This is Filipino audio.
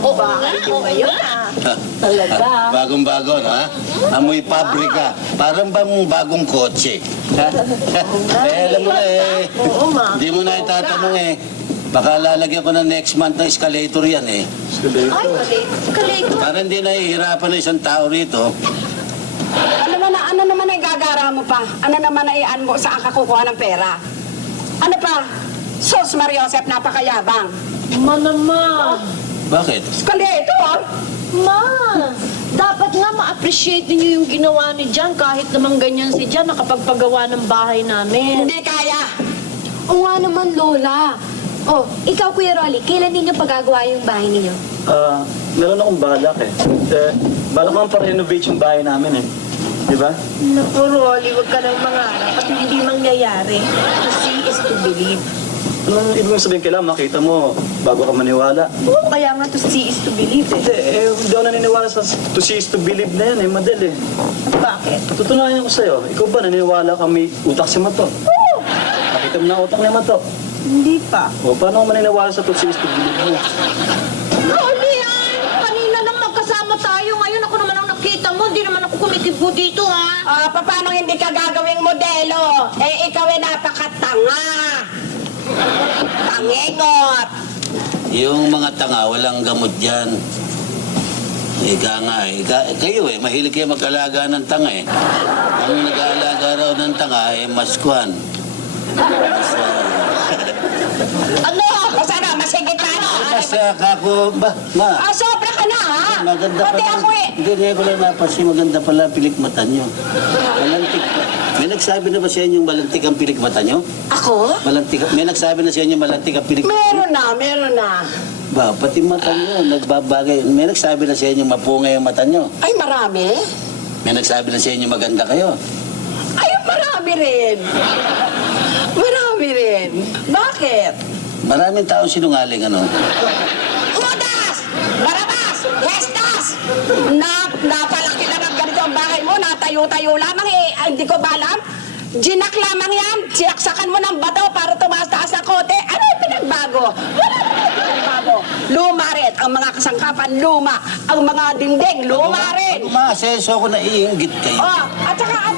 Oo nga, oo ngayon Talaga. Bagong-bago, ha? Amoy pabrika. Parang bang bagong kotse. Eh, alam mo na Oo, ma. hindi mo na itatanong Baka lalagyan ko ng next month na escalator yan Ay, kalito. Para hindi nahihirapan na isang tao rito. Ano naman ay gagara mo pa? Ano naman ay ian mo saan ka kukuha ng pera? Ano pa? Sos Mariosep, napakayabang. Ma naman. Bakit? Escalator? Ma, dapat nga ma-appreciate niyo yung ginawa ni Jan kahit naman ganyan si Jan nakapagpagawa ng bahay namin. Hindi kaya. Oo nga naman, Lola. Oh, ikaw, Kuya Rolly, kailan ninyo pagagawa yung bahay ninyo? Meron akong balak balak ko pa-renovate yung bahay namin Di ba? Naku, Rolly, huwag ka nang mangarap at hindi mangyayari. To see is to believe. Anong ibig mong sabihin, kailangan makita mo bago ka maniwala? Oo, kaya nga to see is to believe Hindi, hindi ako naniniwala sa to see is to believe na yan Madel Bakit? Tutunayan ko sa'yo, ikaw ba naniniwala kang may utak si Mato? Oo! Nakita mo na ang utak ni Mato? Hindi pa. O paano ako maniniwala sa to see is to believe mo? Rolly, kanina lang magkasama tayo. Ngayon ako naman ang nakita mo. Hindi naman ako kumikibo dito, ha? Paano hindi ka gagawing modelo? Ikaw ay napakatanga. Tangengot. Yung mga tanga, walang gamot dyan. Ika nga kayo mahilig kayo mag-alaga ng tanga Ang nag-aalaga raw ng tanga maskuhan. Ano? Basta na, masigit na ano? Mas kako, Sobra ka na, ha? maganda Pati pala. ako Hindi, ko lang napansin, maganda pala ang pilikmata nyo. Malantik pa. May nagsabi na ba sa inyo malantik ang pilikmata nyo? Ako? May nagsabi na sa inyo malantik ang pilikmata nyo? Meron na. Ba, pati mata nyo, nagbabagay. May nagsabi na sa inyo mapungay ang mata nyo. Ay, marami? May nagsabi na sa inyo maganda kayo. Ay, marami rin. Marami rin. Bakit? Maraming taong sinungaling, Judas! Barabas! Hestas! Napalaki lang ang ganito ang bahay mo, natayo-tayo lamang hindi ko ba alam? Ginak lamang yan, sinaksakan mo ng bato para tumaas-taas ang kote. Ano yung pinagbago? Wala naman pinagbago. Luma rin, ang mga kasangkapan luma, ang mga dingding luma rin. Umaseso ako na iinggit kayo. At saka